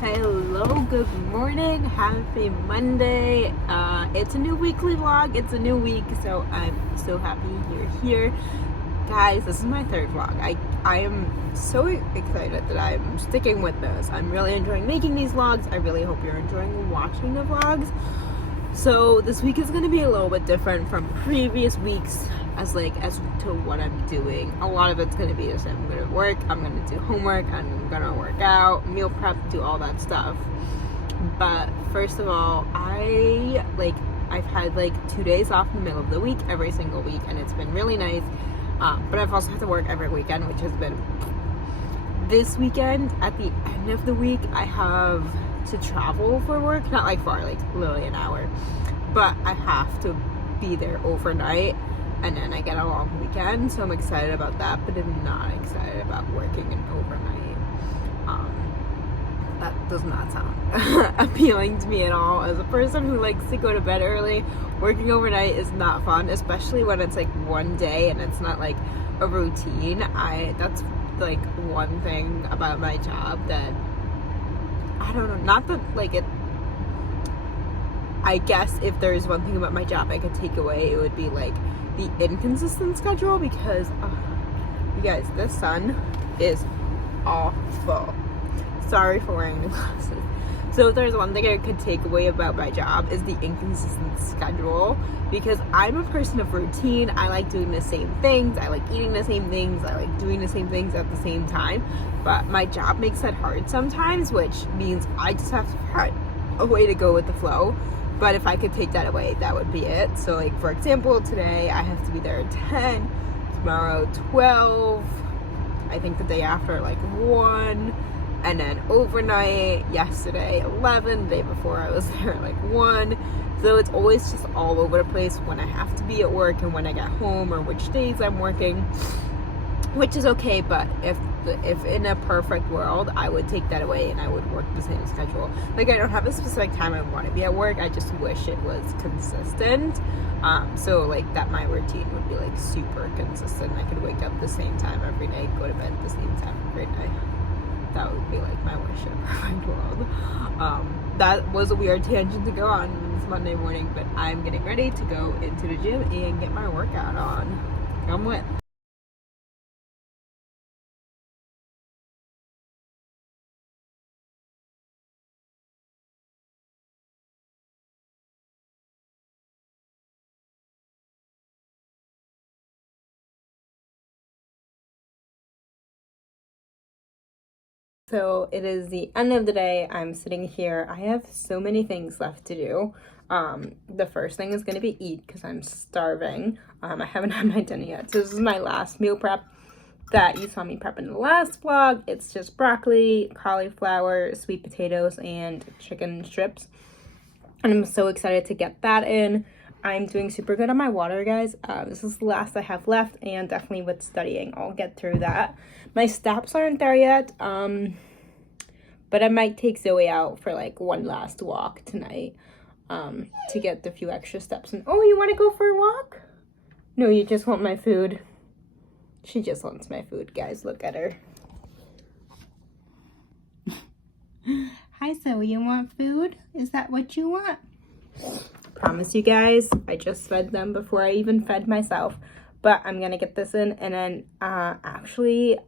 Hello, good morning, happy Monday. It's a new weekly vlog, it's a new week, so I'm so happy you're here. Guys, this is my third vlog. I am so excited that I'm sticking with this. I'm really enjoying making these vlogs. I really hope you're enjoying watching the vlogs. So this week is going to be a little bit different from previous weeks as to what I'm doing. A lot of it's going to be the same. I'm going to work, I'm going to do homework, I'm going to work out, meal prep, do all that stuff. But first of all, I've had 2 days off in the middle of the week every single week, and it's been really nice. But I've also had to work every weekend, which has been this weekend. At the end of the week, I have to travel for work, not far, literally an hour, but I have to be there overnight, and then I get a long weekend, so I'm excited about that, but I'm not excited about working an overnight. That does not sound appealing to me at all. As a person who likes to go to bed early, working overnight is not fun, especially when it's one day and it's not a routine. That's one thing about my job that I don't know, not that it, I guess if there's one thing about my job I could take away, it would be the inconsistent schedule, because you guys, the sun is awful. Sorry for wearing the glasses. So if there's one thing I could take away about my job, is the inconsistent schedule, because I'm a person of routine. I like doing the same things, I like eating the same things, I like doing the same things at the same time, but my job makes that hard sometimes, which means I just have to find a way to go with the flow. But if I could take that away, that would be it. So for example, today I have to be there at 10, tomorrow 12, I think the day after 1, and then overnight, yesterday 11, the day before I was there 1. So it's always just all over the place when I have to be at work and when I get home, or which days I'm working, which is okay. But if in a perfect world, I would take that away and I would work the same schedule. I don't have a specific time I want to be at work, I just wish it was consistent. So that my routine would be super consistent. I could wake up the same time every day, go to bed at the same time every day. That would be my wish in a perfect world. That was a weird tangent to go on this Monday morning, but I'm getting ready to go into the gym and get my workout on. Come with. So it is the end of the day. I'm sitting here. I have so many things left to do. The first thing is going to be eat, because I'm starving. I haven't had my dinner yet. So this is my last meal prep that you saw me prep in the last vlog. It's just broccoli, cauliflower, sweet potatoes, and chicken strips. And I'm so excited to get that in. I'm doing super good on my water, guys. This is the last I have left, and definitely with studying, I'll get through that. My steps aren't there yet, but I might take Zoe out for one last walk tonight, to get the few extra steps in. Oh, you want to go for a walk? No, you just want my food. She just wants my food, guys. Look at her. Hi, Zoe, you want food? Is that what you want? Promise you guys, I just fed them before I even fed myself. But I'm gonna get this in, and then actually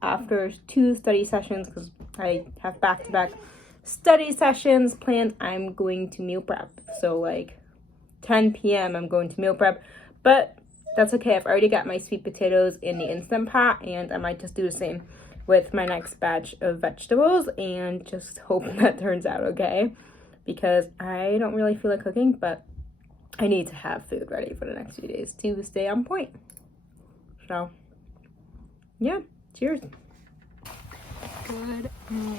after 2 study sessions, because I have back-to-back study sessions planned, I'm going to meal prep. So 10 p.m. I'm going to meal prep, but that's okay. I've already got my sweet potatoes in the Instant Pot, and I might just do the same with my next batch of vegetables and just hope that turns out okay, because I don't really feel like cooking, but I need to have food ready for the next few days to stay on point. So yeah, cheers. Good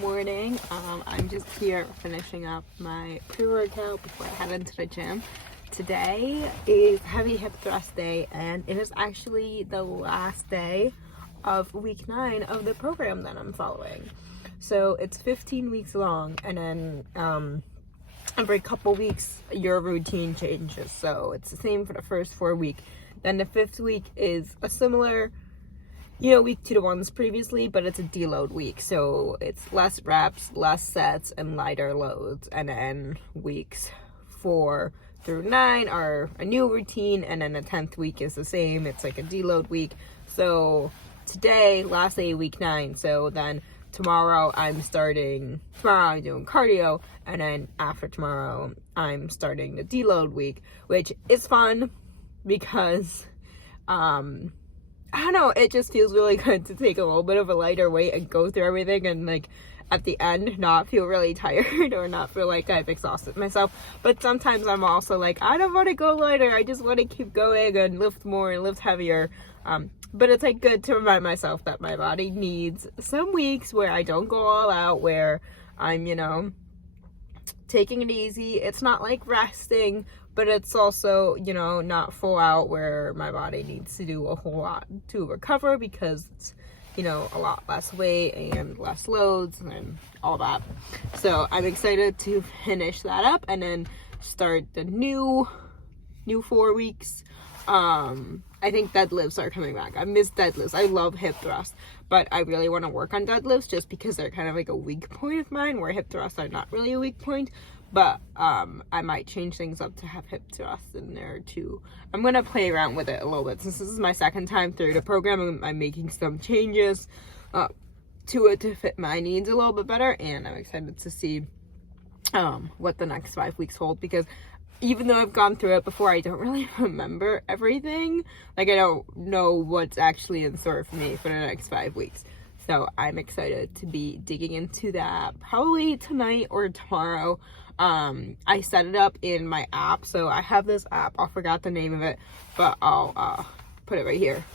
morning. I'm just here finishing up my pre-workout before I head into the gym. Today is heavy hip thrust day, and it is actually the last day of week 9 of the program that I'm following. So it's 15 weeks long, and then every couple weeks your routine changes. So it's the same for the first 4 weeks. Then the 5th week is a similar you know, week 2 to 1s previously, but it's a deload week, so it's less reps, less sets, and lighter loads. And then weeks 4 through 9 are a new routine, and then the 10th week is the same. It's like a deload week. So today, last day of week 9, so then tomorrow I'm doing cardio, and then after tomorrow I'm starting the deload week, which is fun because I don't know, it just feels really good to take a little bit of a lighter weight and go through everything, and like at the end not feel really tired or not feel like I've exhausted myself. But sometimes I'm also like, I don't want to go lighter, I just want to keep going and lift more and lift heavier. But it's like good to remind myself that my body needs some weeks where I don't go all out, where I'm, you know, taking it easy. It's not like resting, but it's also, you know, not full out where my body needs to do a whole lot to recover, because it's, you know, a lot less weight and less loads and all that. So I'm excited to finish that up and then start the new 4 weeks. I think deadlifts are coming back. I miss deadlifts. I love hip thrusts, but I really want to work on deadlifts just because they're kind of like a weak point of mine, where hip thrusts are not really a weak point. But I might change things up to have hip thrusts in there too. I'm gonna play around with it a little bit. Since this is my second time through the program, I'm making some changes to it to fit my needs a little bit better, and I'm excited to see what the next 5 weeks hold, because even though I've gone through it before, I don't really remember everything. Like, I don't know what's actually in store for me for the next 5 weeks. So I'm excited to be digging into that probably tonight or tomorrow. I set it up in my app. So I have this app. I forgot the name of it, but I'll put it right here.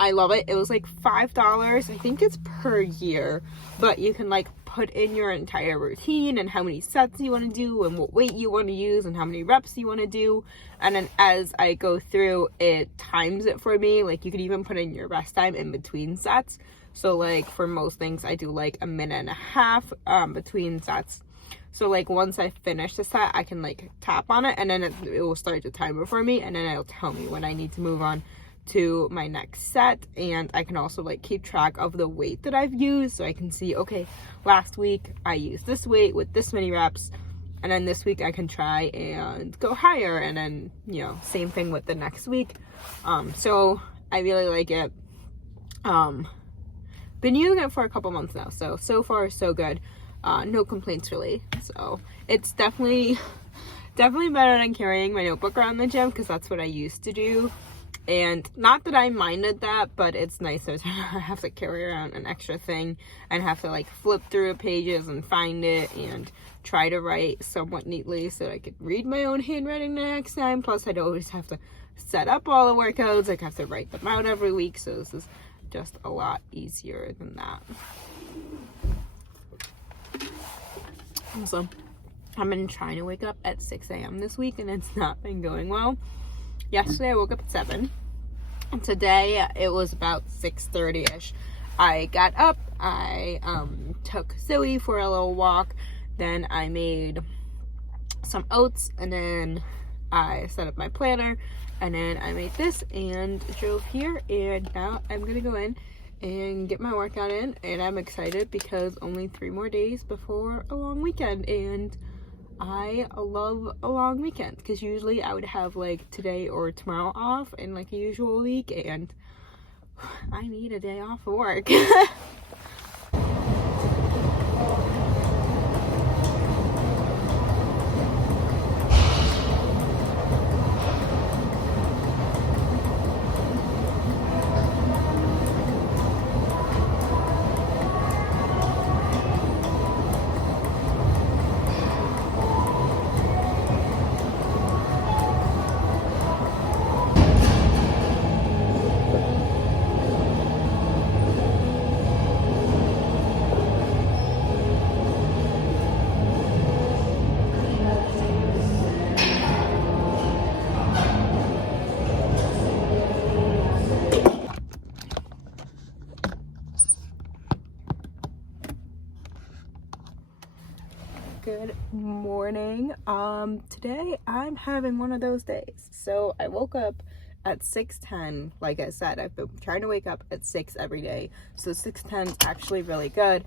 I love it. It was like $5. I think it's per year, but you can like put in your entire routine and how many sets you want to do and what weight you want to use and how many reps you want to do. And then as I go through, it times it for me. Like, you could even put in your rest time in between sets. So like for most things, I do like a minute and a half between sets. So like once I finish the set, I can like tap on it, and then it will start the timer for me, and then it'll tell me when I need to move on to my next set. And I can also like keep track of the weight that I've used, so I can see, okay, last week I used this weight with this many reps, and then this week I can try and go higher, and then, you know, same thing with the next week. So I really like it. Been using it for a couple months now, so far so good. No complaints really. So it's definitely better than carrying my notebook around the gym, because that's what I used to do. And not that I minded that, but it's nicer to not have to carry around an extra thing and have to like flip through pages and find it and try to write somewhat neatly so I could read my own handwriting the next time. Plus, I'd always have to set up all the workouts. I'd have to write them out every week. So this is just a lot easier than that. So I've been trying to wake up at 6 a.m. this week, and it's not been going well. Yesterday I woke up at 7, and today it was about 6:30ish. I got up, I took Zoe for a little walk, then I made some oats, and then I set up my planner, and then I made this and drove here, and now I'm gonna go in and get my workout in, and I'm excited because only 3 more days before a long weekend, and I love a long weekend, because usually I would have like today or tomorrow off in like a usual week, and I need a day off of work. Good morning. Today I'm having one of those days. So I woke up at 6:10, like I said, I've been trying to wake up at 6 every day. So 6:10 is actually really good.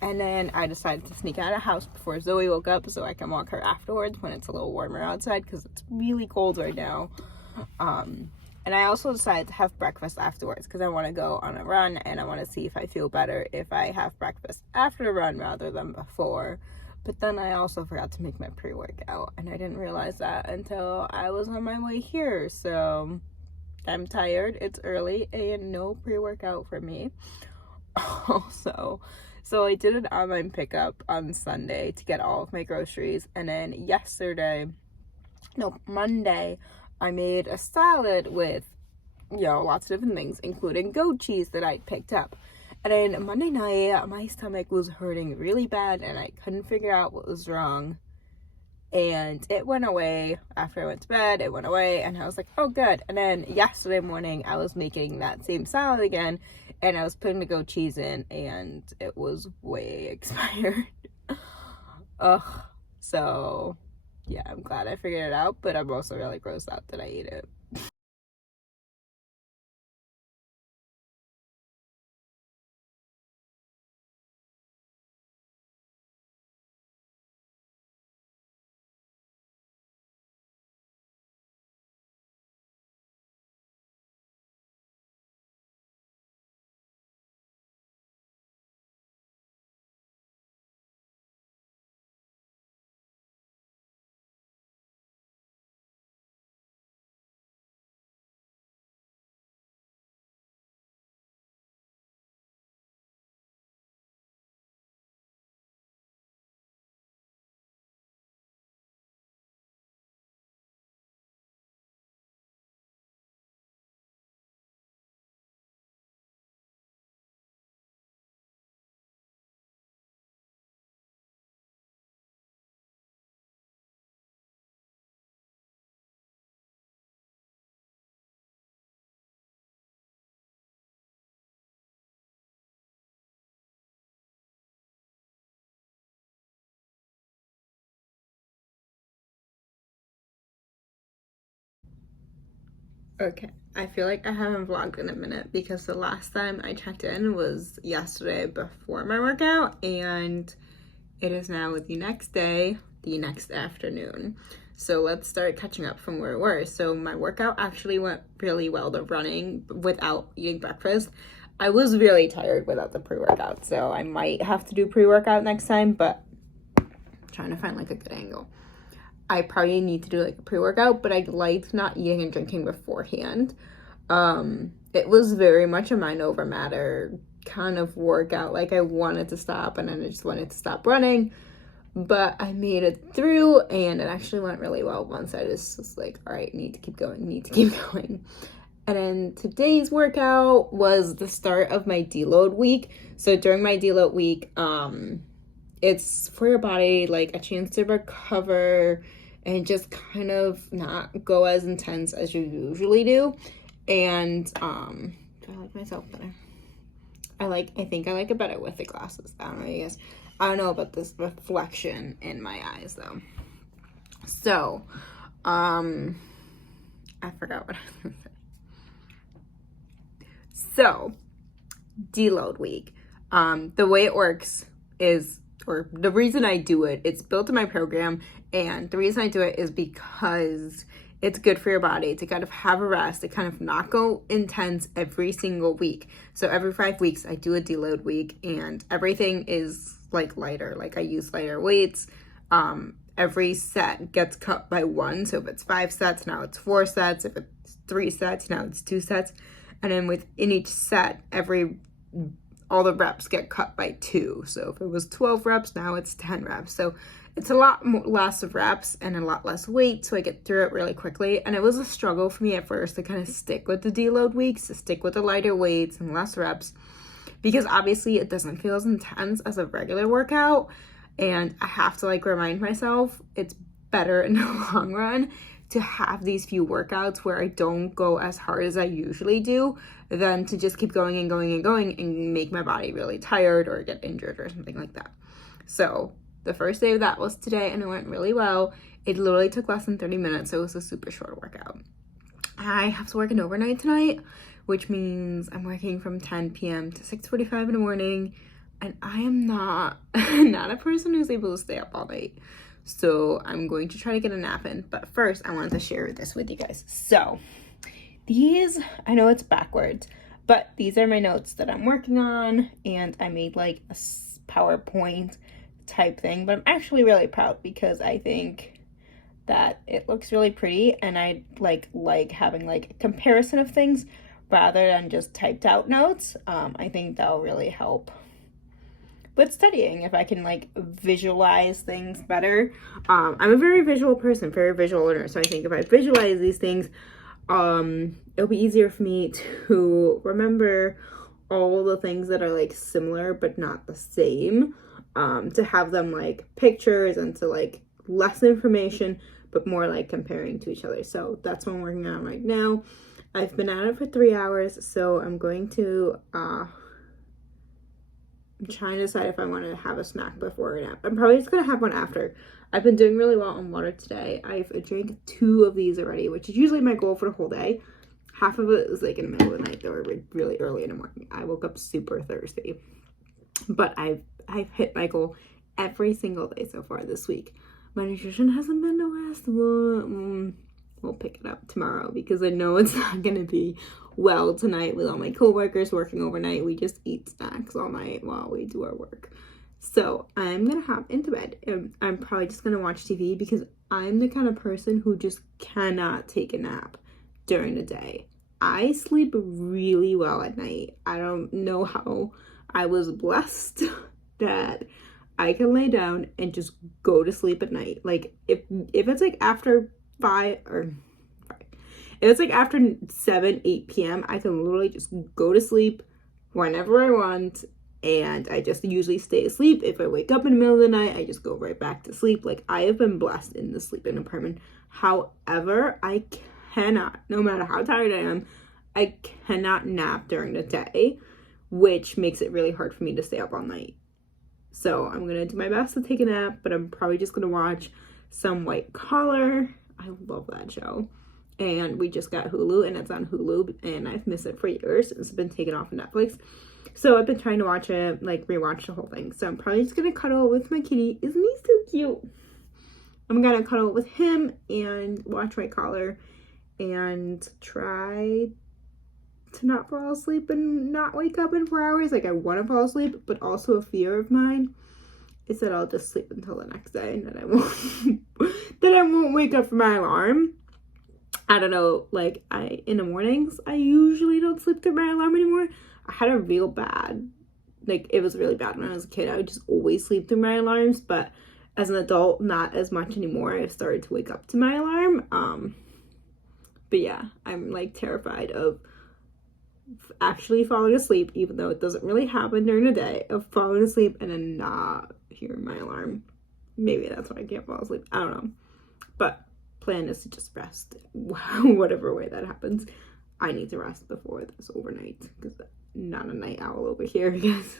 And then I decided to sneak out of the house before Zoe woke up so I can walk her afterwards when it's a little warmer outside because it's really cold right now. And I also decided to have breakfast afterwards because I want to go on a run and I want to see if I feel better if I have breakfast after the run rather than before. But then I also forgot to make my pre-workout and I didn't realize that until I was on my way here. So I'm tired, it's early, and no pre-workout for me. Also, so I did an online pickup on Sunday to get all of my groceries, and then Monday, I made a salad with, lots of different things, including goat cheese that I picked up. And then Monday night, my stomach was hurting really bad, and I couldn't figure out what was wrong. And it went away after I went to bed. It went away, and I was like, oh, good. And then yesterday morning, I was making that same salad again, and I was putting the goat cheese in, and it was way expired. Ugh. So, yeah, I'm glad I figured it out, but I'm also really grossed out that I ate it. Okay, I feel like I haven't vlogged in a minute because the last time I checked in was yesterday before my workout, and it is now the next day, the next afternoon. So let's start catching up from where we were. So my workout actually went really well, the running without eating breakfast. I was really tired without the pre-workout, so I might have to do pre-workout next time, but I'm trying to find like a good angle. I probably need to do like a pre-workout, but I liked not eating and drinking beforehand. It was very much a mind over matter kind of workout. Like I wanted to stop and then I just wanted to stop running, but I made it through and it actually went really well once I just was like, all right, need to keep going. And then today's workout was the start of my deload week. So during my deload week, it's for your body, like a chance to recover and just kind of not go as intense as you usually do. And I like myself better. I think I like it better with the glasses. I don't know about this reflection in my eyes though. So, I forgot what I was gonna say. So, deload week. The way it works is, or the reason I do it, it's built in my program, and the reason I do it is because it's good for your body to kind of have a rest, to kind of not go intense every single week. So every 5 weeks I do a deload week, and everything is like lighter. Like I use lighter weights. Every set gets cut by 1. So if it's 5 sets, now it's 4 sets. If it's 3 sets, now it's 2 sets. And then within each set, all the reps get cut by 2. So if it was 12 reps, now it's 10 reps. So it's a lot less of reps and a lot less weight, so I get through it really quickly. And it was a struggle for me at first to kind of stick with the deload weeks, to stick with the lighter weights and less reps, because obviously it doesn't feel as intense as a regular workout. And I have to like remind myself it's better in the long run to have these few workouts where I don't go as hard as I usually do than to just keep going and going and going and make my body really tired or get injured or something like that. So the first day of that was today, and it went really well. It literally took less than 30 minutes, so it was a super short workout. I have to work an overnight tonight, which means I'm working from 10 p.m. to 6:45 in the morning, and I am not not a person who's able to stay up all night. So I'm going to try to get a nap in. But first, I wanted to share this with you guys. So these, I know it's backwards, but these are my notes that I'm working on, and I made like a PowerPoint type thing, but I'm actually really proud because I think that it looks really pretty, and I like having like a comparison of things rather than just typed out notes. I think that'll really help with studying if I can like visualize things better. I'm a very visual person, very visual learner, so I think if I visualize these things, it'll be easier for me to remember all the things that are like similar but not the same, to have them like pictures and to like less information but more like comparing to each other. So that's what I'm working on right now. I've been at it for 3 hours, so I'm going to I'm trying to decide if I want to have a snack before a nap. I'm probably just gonna have one after. I've been doing really well on water today. I've drank 2 of these already, which is usually my goal for the whole day. Half of it was like in the middle of the night, or really early in the morning. I woke up super thirsty, but I've hit my goal every single day so far this week. My nutrition hasn't been the best. We'll pick it up tomorrow because I know it's not gonna be well tonight with all my coworkers working overnight. We just eat snacks all night while we do our work. So I'm gonna hop into bed, and I'm probably just gonna watch TV because I'm the kind of person who just cannot take a nap during the day. I sleep really well at night. I don't know how I was blessed that I can lay down and just go to sleep at night. Like if it's like after 5 or 5, if it's like after 7, 8 p.m., I can literally just go to sleep whenever I want, and I just usually stay asleep. If I wake up in the middle of the night, I just go right back to sleep. Like I have been blessed in the sleeping department. However, I cannot, no matter how tired I am, I cannot nap during the day, which makes it really hard for me to stay up all night. So I'm gonna do my best to take a nap, but I'm probably just gonna watch some White Collar. I love that show. And we just got Hulu, and it's on Hulu, and I've missed it for years. It's been taken off of Netflix. So I've been trying to watch it, like rewatch the whole thing. So I'm probably just gonna cuddle with my kitty. Isn't he so cute? I'm gonna cuddle with him and watch White Collar and try to not fall asleep and not wake up in 4 hours. Like I want to fall asleep, but also a fear of mine is that I'll just sleep until the next day and that I won't wake up for my alarm. I don't know, like in the mornings I usually don't sleep through my alarm anymore. I had a real bad, like it was really bad when I was a kid. I would just always sleep through my alarms, but as an adult, not as much anymore. I've started to wake up to my alarm. But yeah, I'm like terrified of actually falling asleep, even though it doesn't really happen during the day, of falling asleep and then not hearing my alarm. Maybe that's why I can't fall asleep. I don't know. But plan is to just rest whatever way that happens. I need to rest before this overnight because I'm not a night owl over here, guys.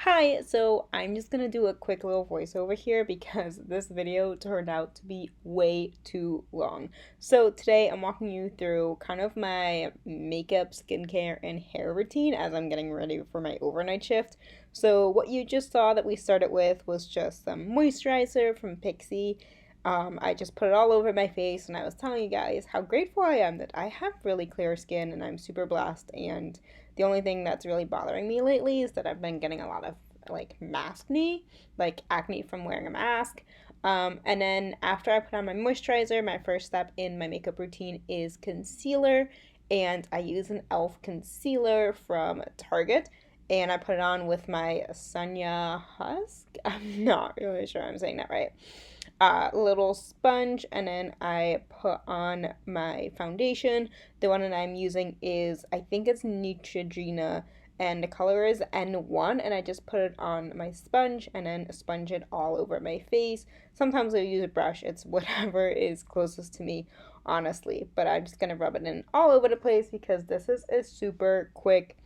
Hi, so I'm just gonna do a quick little voiceover here because this video turned out to be way too long. So today I'm walking you through kind of my makeup, skincare, and hair routine as I'm getting ready for my overnight shift. So what you just saw that we started with was just some moisturizer from Pixi. I just put it all over my face, and I was telling you guys how grateful I am that I have really clear skin and I'm super blessed. And the only thing that's really bothering me lately is that I've been getting a lot of like maskne, like acne from wearing a mask. And then after I put on my moisturizer, my first step in my makeup routine is concealer, and I use an e.l.f. concealer from Target, and I put it on with my Sonia Husk. I'm not really sure I'm saying that right. Little sponge, and then I put on my foundation. The one that I'm using is, I think it's Neutrogena, and the color is N1, and I just put it on my sponge and then sponge it all over my face. Sometimes I'll use a brush. It's whatever is closest to me, honestly, but I'm just gonna rub it in all over the place because this is a super quick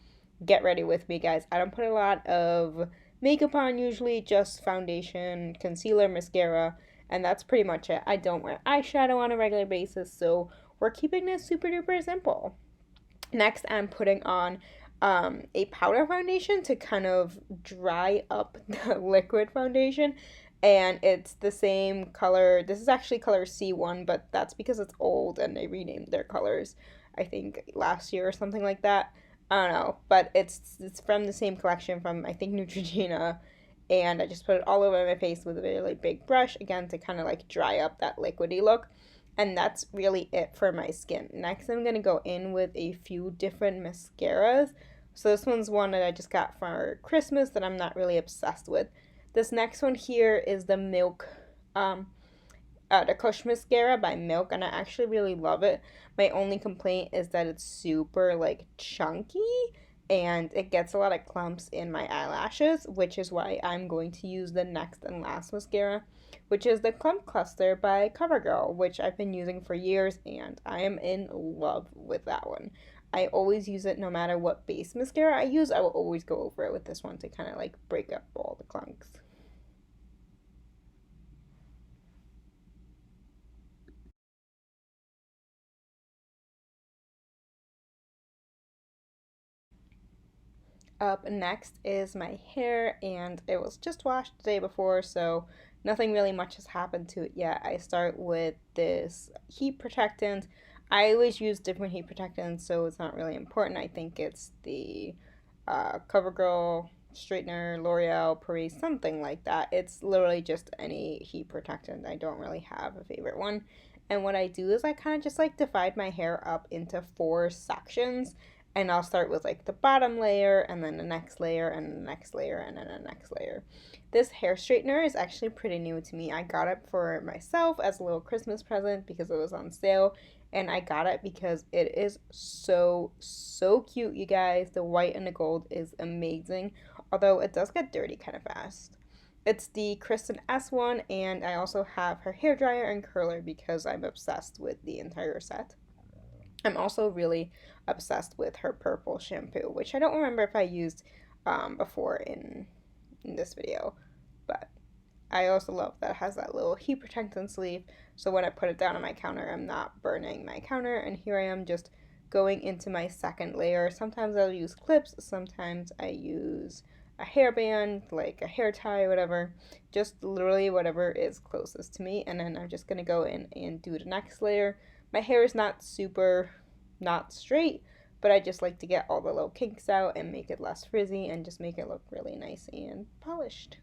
get ready with me, guys. I don't put a lot of makeup on usually, just foundation, concealer, mascara, And that's pretty much it. I don't wear eyeshadow on a regular basis, so we're keeping this super duper simple. Next, I'm putting on a powder foundation to kind of dry up the liquid foundation. And it's the same color. This is actually color C1, but that's because it's old and they renamed their colors, I think, last year or something like that. I don't know, but it's from the same collection from, I think, Neutrogena. And I just put it all over my face with a really big brush, again, to kind of like dry up that liquidy look. And that's really it for my skin. Next, I'm going to go in with a few different mascaras. So this one's one that I just got for Christmas that I'm not really obsessed with. This next one here is the Milk, the Kush Mascara by Milk, and I actually really love it. My only complaint is that it's super, like, chunky, and it gets a lot of clumps in my eyelashes, which is why I'm going to use the next and last mascara, which is the Clump Cluster by CoverGirl, which I've been using for years, and I am in love with that one. I always use it no matter what base mascara I use. I will always go over it with this one to kind of like break up all the clunks. Up next is my hair, and it was just washed the day before, so nothing really much has happened to it yet. I start with this heat protectant. I always use different heat protectants, so it's not really important. I think it's the CoverGirl straightener, L'Oreal, Paris, something like that. It's literally just any heat protectant. I don't really have a favorite one. And what I do is I kind of just like divide my hair up into 4 sections, and I'll start with like the bottom layer and then the next layer and the next layer and then the next layer. This hair straightener is actually pretty new to me. I got it for myself as a little Christmas present because it was on sale, and I got it because it is so cute, you guys. The white and the gold is amazing, although it does get dirty kind of fast. It's the Kristen S one, and I also have her hair dryer and curler because I'm obsessed with the entire set. I'm also really obsessed with her purple shampoo, which I don't remember if I used before in this video, but I also love that it has that little heat protectant sleeve, so when I put it down on my counter, I'm not burning my counter. And here I am just going into my second layer. Sometimes I'll use clips, sometimes I use a hairband, like a hair tie or whatever, just literally whatever is closest to me. And then I'm just going to go in and do the next layer. My hair is not super, not straight, but I just like to get all the little kinks out and make it less frizzy and just make it look really nice and polished.